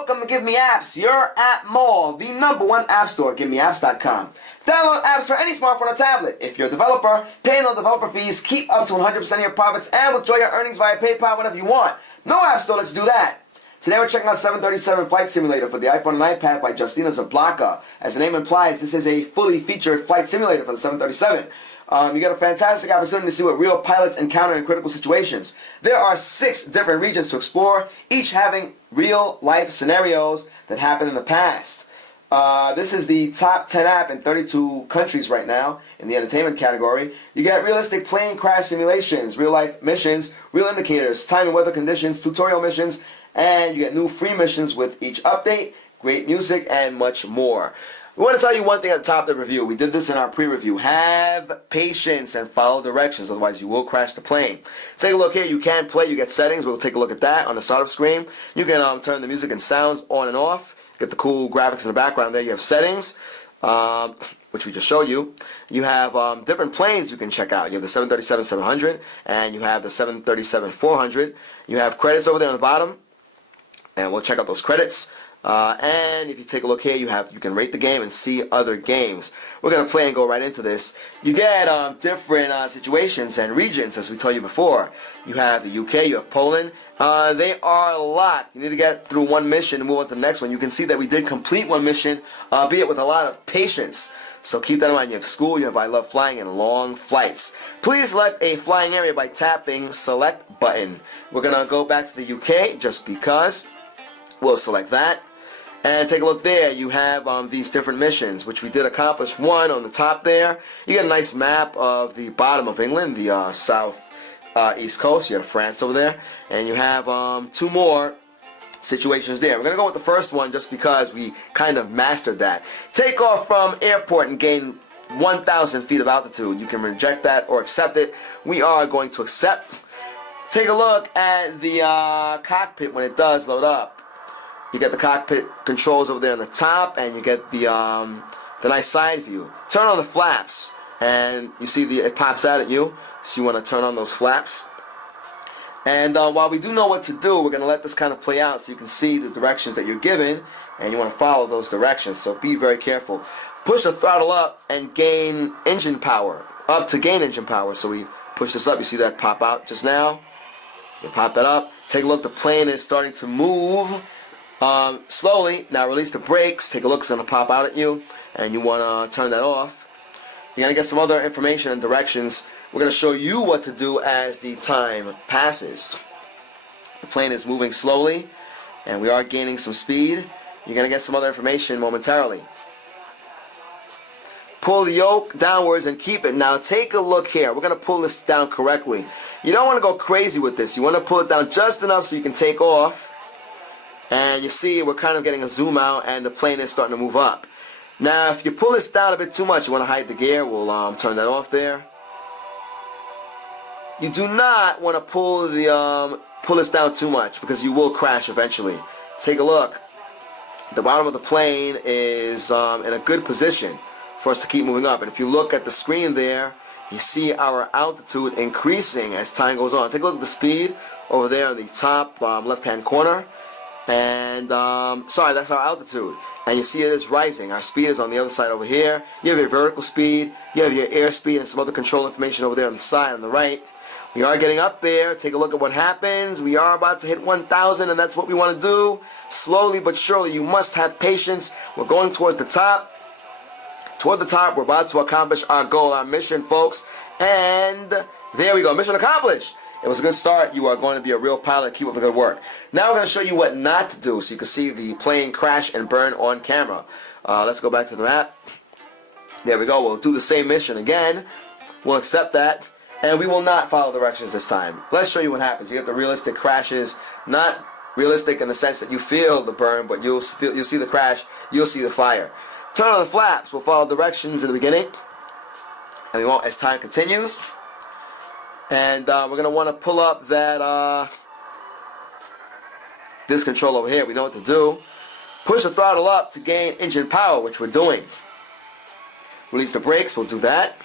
welcome to GiveMeApps, your app mall, the #1 app store, GiveMeApps.com. Download apps for any smartphone or tablet. If you're a developer, pay no developer fees, keep up to 100% of your profits, and withdraw your earnings via PayPal whenever you want. No app store lets you do that. Today we're checking out 737 Flight Simulator for the iPhone and iPad by Justina Zablocka. As the name implies, this is a fully featured flight simulator for the 737. You get a fantastic opportunity to see what real pilots encounter in critical situations. There are 6 different regions to explore, each having real-life scenarios that happened in the past. This is the top 10 app in 32 countries right now in the entertainment category. You get realistic plane crash simulations, real-life missions, real indicators, time and weather conditions, tutorial missions, and you get new free missions with each update, great music, and much more. We want to tell you one thing at the top of the review. We did this in our pre-review. Have patience and follow directions, otherwise you will crash the plane. Take a look here. You can play. You get settings. We'll take a look at that on the startup screen. You can turn the music and sounds on and off. Get the cool graphics in the background there. You have settings, which we just showed you. You have different planes you can check out. You have the 737-700 and you have the 737-400. You have credits over there on the bottom, and we'll check out those credits. And if you take a look here, you can rate the game and see other games. We're going to play and go right into this. You get different situations and regions, as we told you before. You have the UK, you have Poland. They are locked. You need to get through one mission and move on to the next one. You can see that we did complete one mission, albeit with a lot of patience. So keep that in mind. You have school, you have I love flying, and long flights. Please select a flying area by tapping select button. We're going to go back to the UK just because. We'll select that. And take a look there. You have these different missions, which we did accomplish one on the top there. You get a nice map of the bottom of England, the south east coast. You have France over there. And you have 2 more situations there. We're going to go with the first one just because we kind of mastered that. Take off from airport and gain 1,000 feet of altitude. You can reject that or accept it. We are going to accept. Take a look at the cockpit when it does load up. You get the cockpit controls over there on the top, and you get the nice side view. Turn on the flaps, and you see it pops out at you. So you want to turn on those flaps. And while we do know what to do, we're going to let this kind of play out so you can see the directions that you're given, and you want to follow those directions. So be very careful. Push the throttle up and gain engine power. Up to gain engine power. So we push this up. You see that pop out just now. You pop that up. Take a look. The plane is starting to move. Slowly. Now release the brakes. Take a look. It's going to pop out at you, and you want to turn that off. You're going to get some other information and directions. We're going to show you what to do as the time passes. The plane is moving slowly, and we are gaining some speed. You're going to get some other information momentarily. Pull the yoke downwards and keep it. Now take a look here. We're going to pull this down correctly. You don't want to go crazy with this. You want to pull it down just enough so you can take off. And you see we're kind of getting a zoom out, and the plane is starting to move up. Now if you pull this down a bit too much, you want to hide the gear. We'll turn that off there. You do not want to pull this down too much because you will crash eventually. Take a look. The bottom of the plane is in a good position for us to keep moving up. And if you look at the screen there, you see our altitude increasing as time goes on. Take a look at the speed over there on the top left-hand corner. And, sorry, that's our altitude. And you see it is rising. Our speed is on the other side over here. You have your vertical speed. You have your airspeed and some other control information over there on the side, on the right. We are getting up there. Take a look at what happens. We are about to hit 1,000, and that's what we want to do. Slowly but surely, you must have patience. We're going towards the top. Toward the top, we're about to accomplish our goal, our mission, folks. And there we go. Mission accomplished. It was a good start. You are going to be a real pilot. Keep up the good work. Now we're going to show you what not to do so you can see the plane crash and burn on camera. Let's go back to the map. There we go. We'll do the same mission again. We'll accept that. And we will not follow directions this time. Let's show you what happens. You get the realistic crashes. Not realistic in the sense that you feel the burn, but you'll see the crash. You'll see the fire. Turn on the flaps. We'll follow directions in the beginning. And we won't as time continues. And we're going to want to pull up that this control over here. We know what to do. Push the throttle up to gain engine power, which we're doing. Release the brakes. We'll do that.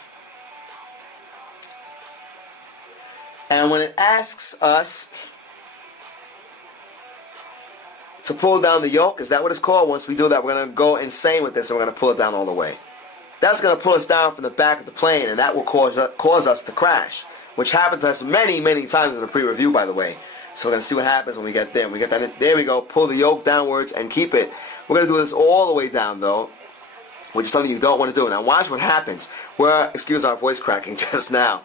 And when it asks us to pull down the yoke. Is that what it's called? Once we do that, we're going to go insane with this and we're going to pull it down all the way. That's going to pull us down from the back of the plane, and that will cause us to crash, which happened to us many, many times in the pre-review, by the way. So we're going to see what happens when we get there. We get that in. There we go. Pull the yoke downwards and keep it. We're going to do this all the way down, though, which is something you don't want to do. Now watch what happens. Excuse our voice cracking just now.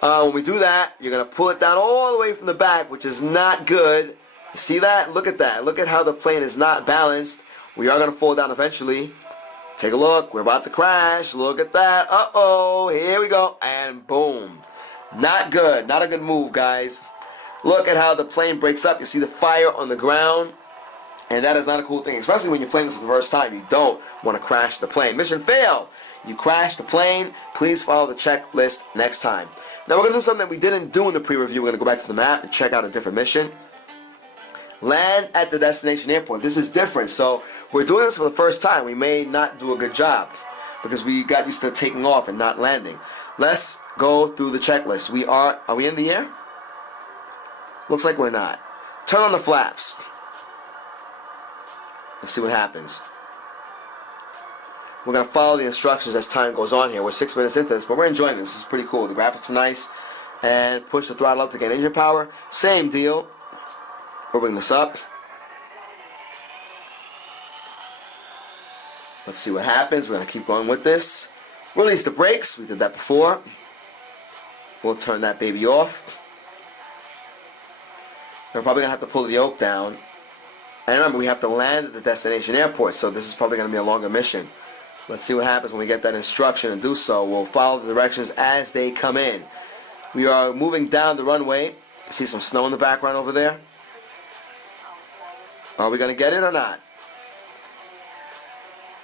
When we do that, you're going to pull it down all the way from the back, which is not good. You see that? Look at that. Look at how the plane is not balanced. We are going to fall down eventually. Take a look. We're about to crash. Look at that. Uh-oh. Here we go. And boom. Not good. Not a good move, guys. Look at how the plane breaks up. You see the fire on the ground. And that is not a cool thing, especially when you're playing this for the first time. You don't want to crash the plane. Mission failed. You crashed the plane. Please follow the checklist next time. Now we're going to do something that we didn't do in the pre-review. We're going to go back to the map and check out a different mission. Land at the destination airport. This is different. So we're doing this for the first time. We may not do a good job because we got used to taking off and not landing. Let's go through the checklist. Are we in the air? Looks like we're not. Turn on the flaps. Let's see what happens. We're going to follow the instructions as time goes on here. We're 6 minutes into this, but we're enjoying this. This is pretty cool. The graphics are nice. And push the throttle up to gain engine power. Same deal. We'll bring this up. Let's see what happens. We're going to keep going with this. Release the brakes. We did that before. We'll turn that baby off. We're probably going to have to pull the yoke down. And remember, we have to land at the destination airport, so this is probably going to be a longer mission. Let's see what happens when we get that instruction and do so. We'll follow the directions as they come in. We are moving down the runway. You see some snow in the background over there? Are we going to get it or not?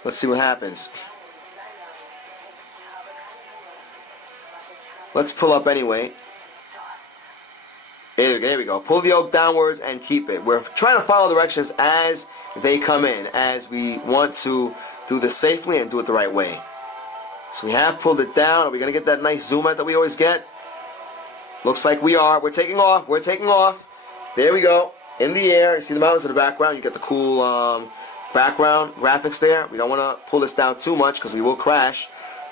Let's see what happens. Let's pull up anyway. There we go. Pull the yoke downwards and keep it. We're trying to follow directions as they come in, as we want to do this safely and do it the right way. So we have pulled it down. Are we going to get that nice zoom out that we always get? Looks like we are. We're taking off. We're taking off. There we go. In the air. You see the mountains in the background. You get the cool background graphics there. We don't want to pull this down too much because we will crash.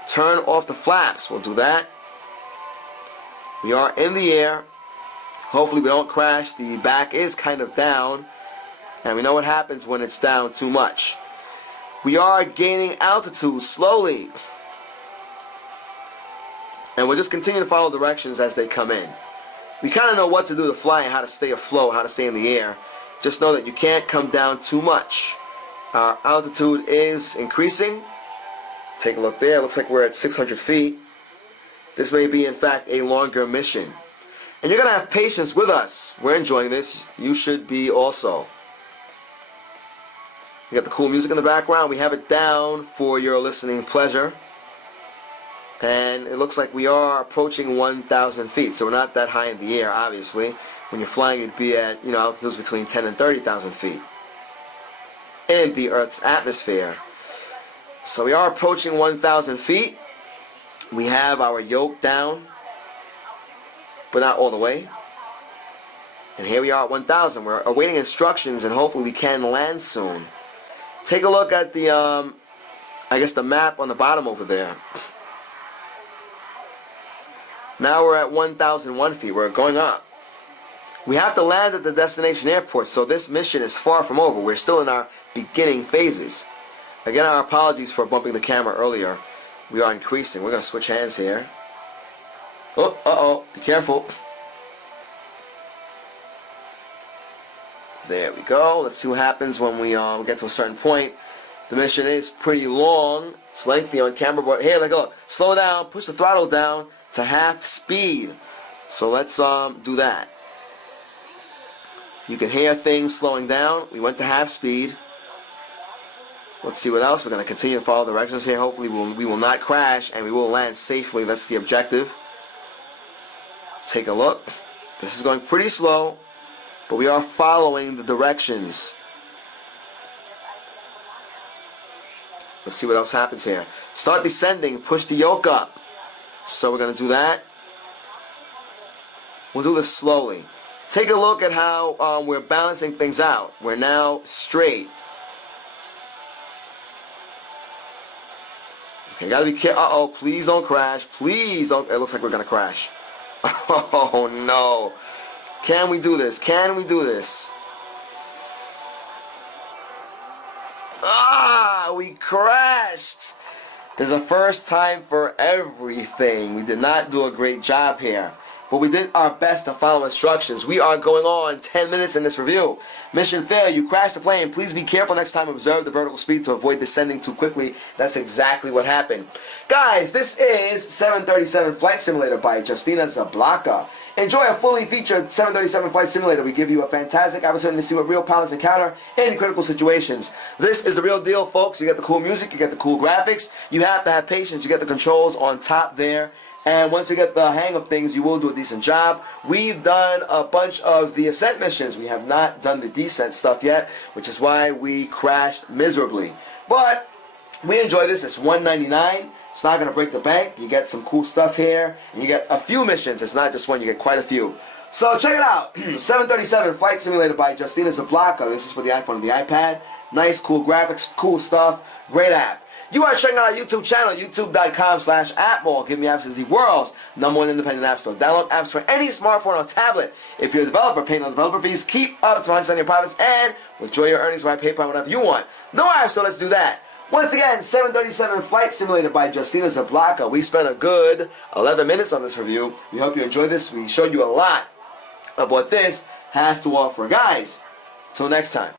Turn off the flaps. We'll do that. We are in the air. Hopefully we don't crash. The back is kind of down, and we know what happens when it's down too much. We are gaining altitude slowly, and we'll just continue to follow directions as they come in. We kind of know what to do to fly and how to stay afloat, how to stay in the air. Just know that you can't come down too much. Our altitude is increasing. Take a look there. It looks like we're at 600 feet. This may be, in fact, a longer mission. And you're going to have patience with us. We're enjoying this. You should be also. We got the cool music in the background. We have it down for your listening pleasure. And it looks like we are approaching 1,000 feet. So we're not that high in the air, obviously. When you're flying, you'd be at, altitudes between 10 and 30,000 feet in the Earth's atmosphere. So we are approaching 1,000 feet. We have our yoke down, but not all the way. And here we are at 1,000. We're awaiting instructions, and hopefully we can land soon. Take a look at the, the map on the bottom over there. Now we're at 1,001 feet. We're going up. We have to land at the destination airport, so this mission is far from over. We're still in our beginning phases. Again, our apologies for bumping the camera earlier. We are increasing. We're going to switch hands here. Oh, uh-oh. Be careful. There we go. Let's see what happens when we get to a certain point. The mission is pretty long. It's lengthy on camera, but here, look. Slow down. Push the throttle down to half speed. So let's do that. You can hear things slowing down. We went to half speed. Let's see what else. We're going to continue to follow directions here. Hopefully we will not crash and we will land safely. That's the objective. Take a look. This is going pretty slow, but we are following the directions. Let's see what else happens here. Start descending. Push the yoke up. So we're going to do that. We'll do this slowly. Take a look at how we're balancing things out. We're now straight. Okay, gotta be careful. Uh-oh, please don't crash. Please don't. It looks like we're gonna crash. Oh no. Can we do this? Can we do this? Ah, we crashed. There's a first time for everything. We did not do a great job here, but we did our best to follow instructions. We are going on 10 minutes in this review. Mission failed. You crashed the plane. Please be careful next time. Observe the vertical speed to avoid descending too quickly. That's exactly what happened. Guys, this is 737 Flight Simulator by Justina Zablocka. Enjoy a fully featured 737 Flight Simulator. We give you a fantastic opportunity to see what real pilots encounter in critical situations. This is the real deal, folks. You get the cool music, you get the cool graphics. You have to have patience. You get the controls on top there. And once you get the hang of things, you will do a decent job. We've done a bunch of the ascent missions. We have not done the descent stuff yet, which is why we crashed miserably. But we enjoy this. It's $199. It's not going to break the bank. You get some cool stuff here. And you get a few missions. It's not just one. You get quite a few. So check it out. 737 Flight Simulator by Justina Zablocka. This is for the iPhone and the iPad. Nice, cool graphics, cool stuff. Great app. You are checking out our YouTube channel, youtube.com/appmall. GiveMeApps is the world's #1 independent app store. Download apps for any smartphone or tablet. If you're a developer, pay no developer fees, keep up to 100% of your profits, and withdraw your earnings by PayPal whenever you want. No app store, let's do that. Once again, 737 Flight Simulator by Justina Zablocka. We spent a good 11 minutes on this review. We hope you enjoyed this. We showed you a lot of what this has to offer. Guys, till next time.